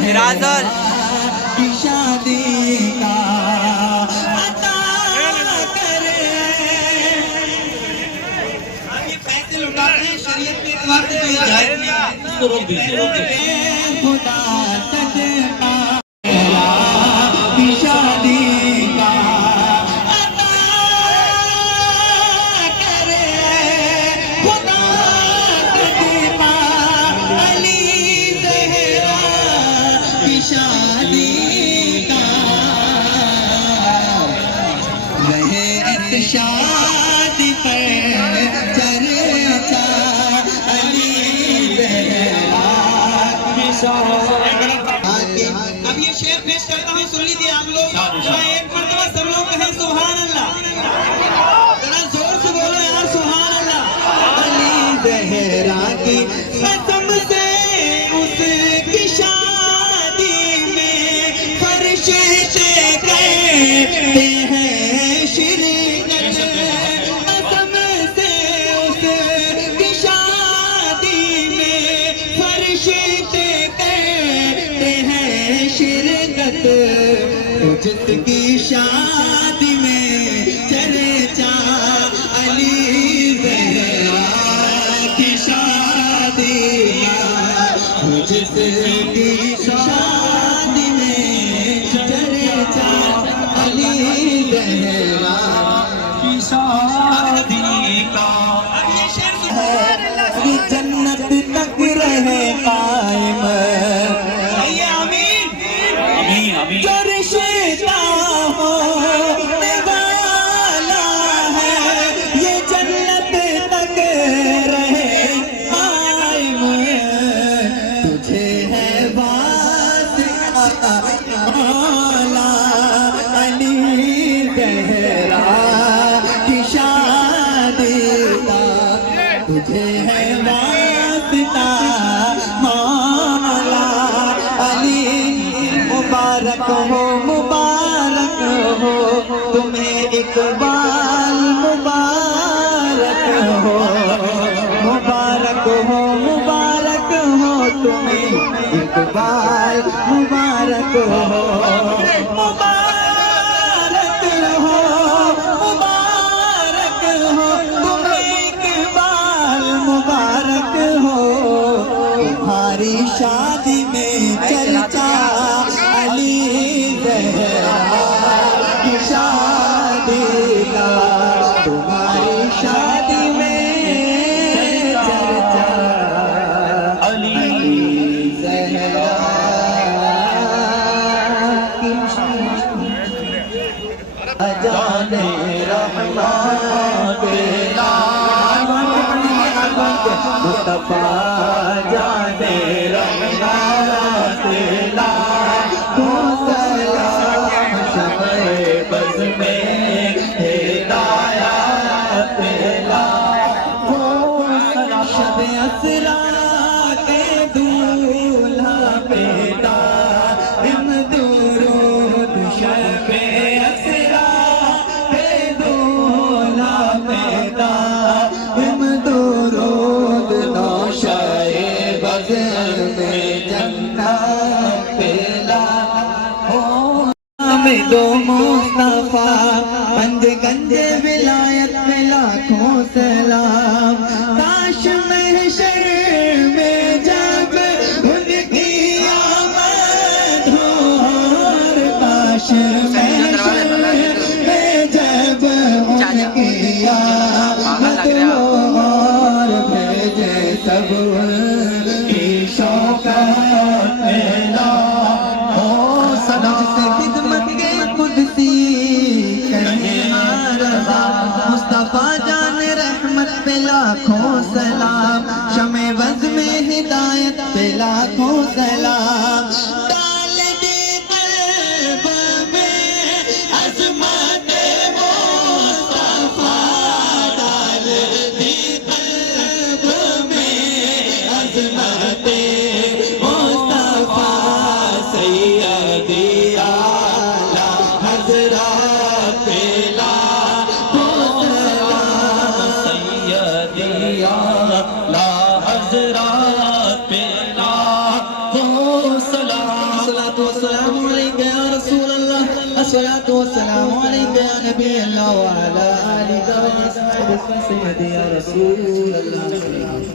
فراز کی شادی کا عطا کرے. یہ پیسے لٹاتے ہیں شریعت کے اعتبار سے تو یہ جائز نہیں ہے. اس کو روک دیجیے. خدا صدقہ کی شادی کا عطا کرے. خدا صدقہ علی زہرا کی شادی کا رہے شادی پر چرچا علی زہرا کی شادی. اب یہ شعر پیش کرتا ہوں, سن لیجیے آپ لوگ. ایک مرتبہ سب لوگ کہیں سبحان اللہ. ذرا زور سے بولو یار سبحان اللہ. علی زہرا کی قسم سے اس کی شادی میں فرشتے کرتے ہیں شرکت. قسم سے اس کی شادی میں فرشتے کرتے ہیں شرکت. جس کی شادی میں چرچا علی زہرا کی شادی کا. جس کی شادی میں چرچا علی زہرا کی شادی کا. یہ جنت تک رہے قائم. جو رشتہ ہونے والا ہے یہ جنت تک رہے قائم. تجھے ہے واسطہ مولا علی زہرا کی شادی کا. تجھے ہے واسطہ مولا علی. مبارک ہو تمہیں اقبال. مبارک ہو تمہیں اقبال. مبارک ہو تمہیں اقبال. مبارک ہو تمہاری شادی میں چرچا علی زہرا کی شادی کا. تمہاری شادی میں چرچا علی زہرا کی شادی. جانے رحمان تیرا مصطفیٰ جانے رحمان تیرا. تو سلام شمع بز میں ہدایات تیرا. تو شب اسرا کے دولہا پیدا درود شب اسرا کے دولہا پیدا. درود نوشائے بزر میں جنت پیلا. دو مصطفیٰ پنج گنج ولایت میں لاکھوں سلام. کاش محشر میں جب ان کی آمد ہو. کاش محشر میں جب ان کی آمد ہو اور بھیجے سب کی شوقت پھیلا. ہو سدا سے خدمت کے قدسی کہیں رضا. مصطفیٰ جان رحمت پہ لاکھوں سلام. شمع وز میں ہدایت پہ لاکھوں سلام. ڈال دے قلب میں عظمت مصطفیٰ. ڈال دے قلب میں عظمت مصطفیٰ. سیدی اعلیٰ حضرات پہلا سیدی اعلیٰ حضرات پہلا الصلاة والسلام عليك يا نبي الله وعلى آلك وأصحابك سيدي يا رسول الله.